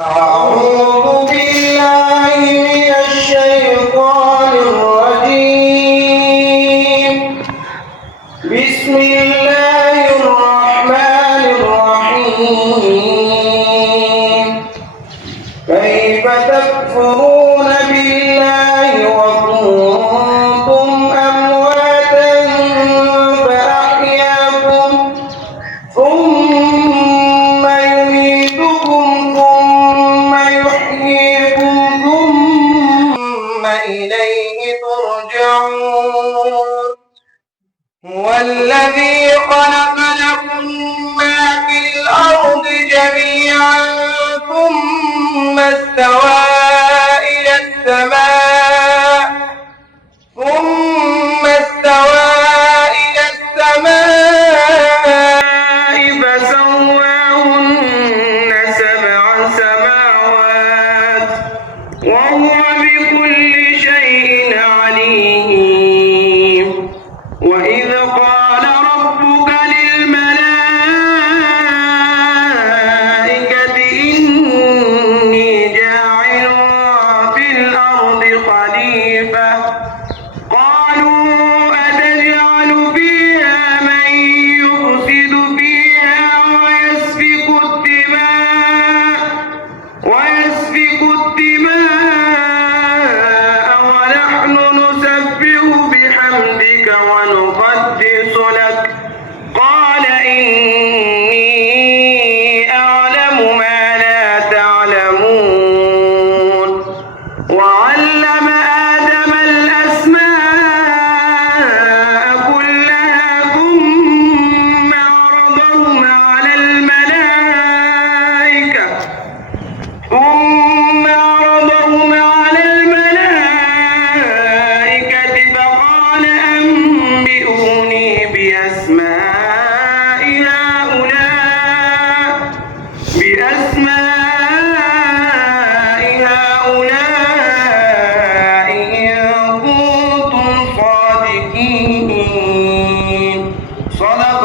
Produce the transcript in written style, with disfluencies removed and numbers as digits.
أعوذ بالله من الشيطان الرجيم. بسم الله الرحمن الرحيم. كيف تكفرون بالله وكنتم أمواتا فأحياكم ثم يميتكم ثم يحييكم ثم إليه ترجعون. هو الذي خلق لكم ما في الأرض جميعا ثم استوى إلى السماء فسواهن سبع سماوات وهو بكل شيء عليم. وإذ قال ربك للملائكة إني جاعل في الأرض خليفة قالوا أتجعل فيها من يفسد فيها ويسفك الدماء ونحن نسبح بحمدك ونقدس لك قال إني أعلم ما لا تعلمون. وعلم آدم الأسماء كلها ثم عرضهم على الملائكة فقال أنبئوني بأسماء هؤلاء إن كنتم صادقين. صدق